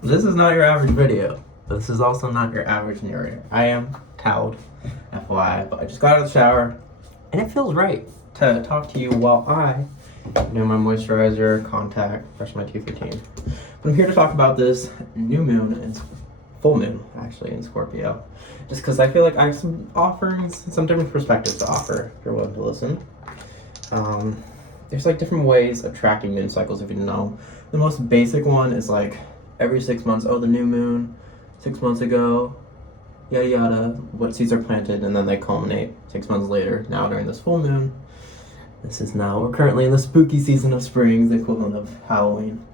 This is not your average video. This is also not your average narrator. I am toweled, FYI, but I just got out of the shower, and it feels right to talk to you while I do my moisturizer, contact, brush my teeth routine. But I'm here to talk about this new moon and full moon, actually, in Scorpio. Just because I feel like I have some offerings, some different perspectives to offer, if you're willing to listen. There's like different ways of tracking moon cycles, if you know. The most basic one is like every 6 months, oh, the new moon, 6 months ago, yada yada, what seeds are planted, and then they culminate 6 months later, now during this full moon. We're currently in the spooky season of spring, the equivalent of Halloween.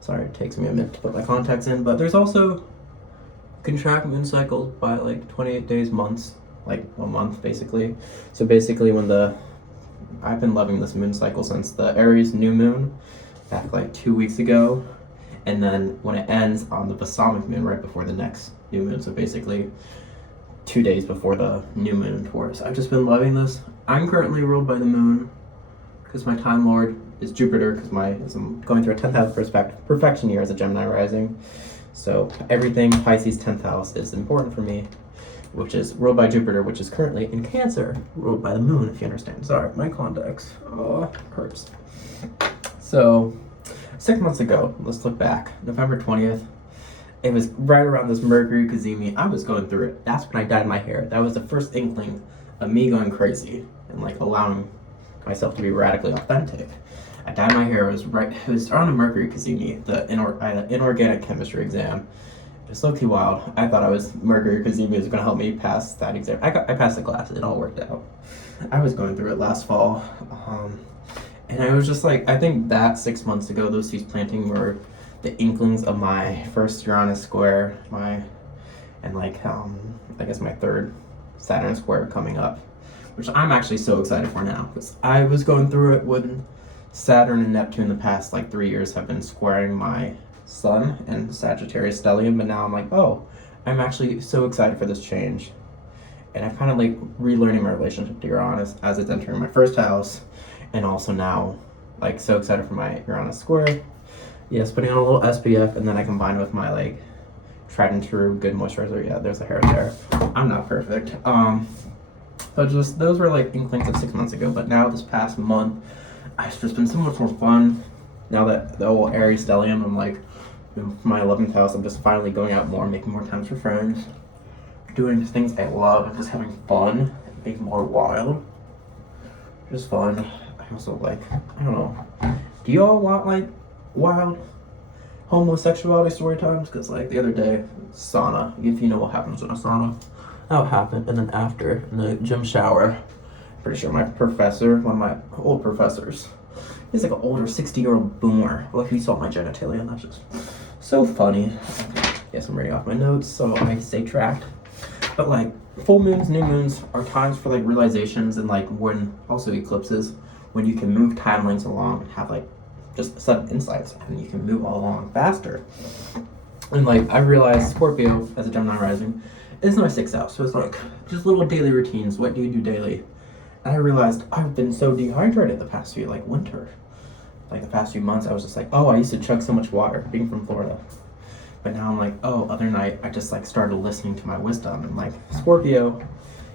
Sorry, it takes me a minute to put my contacts in, but there's also, you can track moon cycles by like 28 days, months, like 1 month basically. So basically I've been loving this moon cycle since the Aries new moon back like 2 weeks ago, and then when it ends on the balsamic moon right before the next new moon, so basically 2 days before the new moon in Taurus. I've just been loving this. I'm currently ruled by the moon because my time lord is Jupiter, because I'm going through a 10th house perfection year as a Gemini rising. So everything Pisces 10th house is important for me, which is ruled by Jupiter, which is currently in Cancer, ruled by the moon, if you understand. Sorry, my contacts. Oh, hurts. So 6 months ago, let's look back, November 20th, it was right around this Mercury Cazimi. I was going through it. That's when I dyed my hair. That was the first inkling of me going crazy and like allowing myself to be radically authentic. I dyed my hair. It was around a Mercury Cazimi, I had an inorganic chemistry exam. It was low-key wild. I thought Mercury Cazimi was gonna help me pass that exam. I passed the class. It all worked out. I was going through it last fall. And I was just like, I think that 6 months ago, those seeds planting were the inklings of my first Uranus square, I guess my third Saturn square coming up, which I'm actually so excited for now, because I was going through it when Saturn and Neptune the past like 3 years have been squaring my sun and Sagittarius stellium, but now I'm like, oh, I'm actually so excited for this change. And I'm kind of like relearning my relationship to Uranus as it's entering my first house, and also now like so excited for my Uranus square. Yes, putting on a little SPF, and then I combine with my like tried and true good moisturizer. Yeah, there's a hair there. I'm not perfect. But just those were like inklings of 6 months ago. But now this past month, it's just been so much more fun. Now that the whole Aries stellium, I'm like in my 11th house. I'm just finally going out more, making more times for friends, doing things I love, and just having fun, being more wild. Just fun. I also like, I don't know. Do you all want like wild homosexuality story times? Because like the other day, sauna, if you know what happens in a sauna, that'll happen. And then after, in the gym shower, pretty sure my professor, one of my old professors, he's like an older 60-year-old boomer. Like, he saw my genitalia, and that's just so funny. Yes, I'm reading off my notes so I stay tracked. But like full moons, new moons are times for like realizations, and like when also eclipses, when you can move timelines along and have like just sudden insights, and you can move all along faster. And like I realized Scorpio as a Gemini rising is my 6th house, so it's like just little daily routines. What do you do daily? And I realized I've been so dehydrated the past few winter, like the past few months. I was just like, oh, I used to chug so much water being from Florida, but now I'm like, oh, other night I just like started listening to my wisdom, and like Scorpio,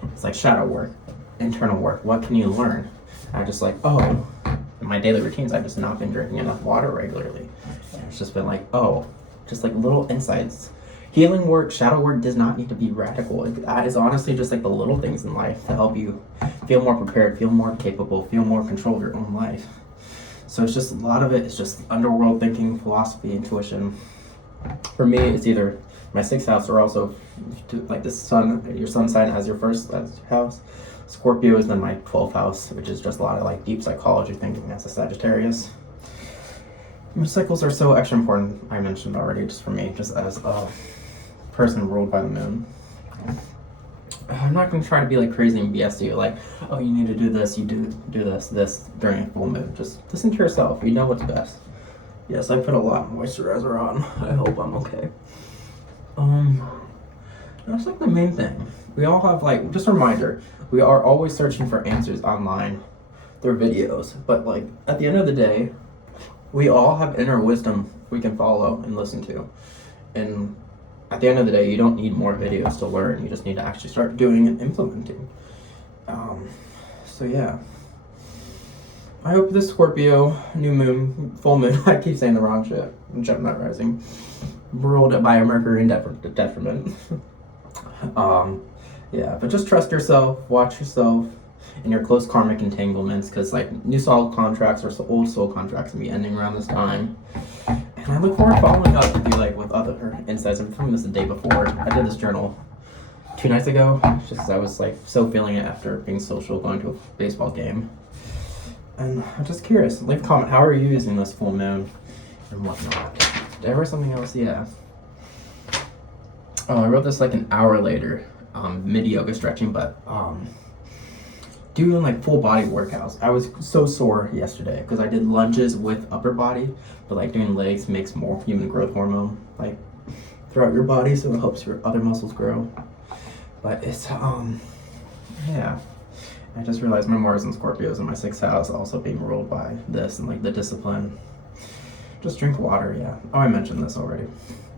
it's like shadow work, internal work. What can you learn? And I just like, oh, in my daily routines, I've just not been drinking enough water regularly. And it's just been like, oh, just like little insights. Healing work, shadow work does not need to be radical. That is honestly just like the little things in life to help you feel more prepared, feel more capable, feel more control of your own life. So it's just a lot of it is just underworld thinking, philosophy, intuition. For me, it's either my 6th house or also like the sun, your sun sign as your first house. Scorpio is then my 12th house, which is just a lot of like deep psychology thinking as a Sagittarius. Moon cycles are so extra important, I mentioned already, just for me, just as a person ruled by the moon. I'm not going to try to be like crazy and BS you, like, oh, you need to do this, you do this during a full moon. Just listen to yourself. You know what's best. Yes, I put a lot of moisturizer on. I hope I'm okay. That's like the main thing. We all have like, just a reminder, we are always searching for answers online through videos, but like at the end of the day, we all have inner wisdom we can follow and listen to. And at the end of the day, you don't need more videos to learn. You just need to actually start doing and implementing. So yeah. I hope this Scorpio, new moon, full moon, I keep saying the wrong shit, Gemini rising, ruled by a Mercury in detriment. Yeah, but just trust yourself, watch yourself, and your close karmic entanglements, because like new soul contracts or old soul contracts will be ending around this time. And I look forward to following up with you like with other insights. I'm filming this the day before. I did this journal 2 nights ago, just because I was like so feeling it after being social, going to a baseball game. And I'm just curious, leave a comment, how are you using this full moon and whatnot? Did I write something else? Yeah. Oh, I wrote this like an hour later, mid yoga stretching, but doing like full body workouts. I was so sore yesterday because I did lunges with upper body, but like doing legs makes more human growth hormone like throughout your body, so it helps your other muscles grow. But it's yeah. I just realized my Mars and Scorpios in my 6th house also being ruled by this and like the discipline. Just drink water, yeah. Oh, I mentioned this already.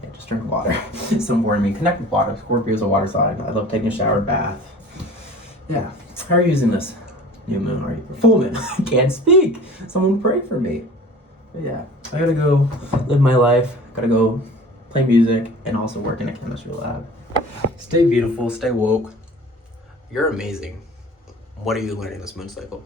Yeah, just drink water. It's so boring me. Connect with water. Scorpio's a water sign. I love taking a shower, bath. Yeah. How are you using this new moon? Are you full moon? I can't speak. Someone pray for me. But yeah, I gotta go live my life. Gotta go play music and also work in a chemistry lab. Stay beautiful. Stay woke. You're amazing. What are you learning this moon cycle?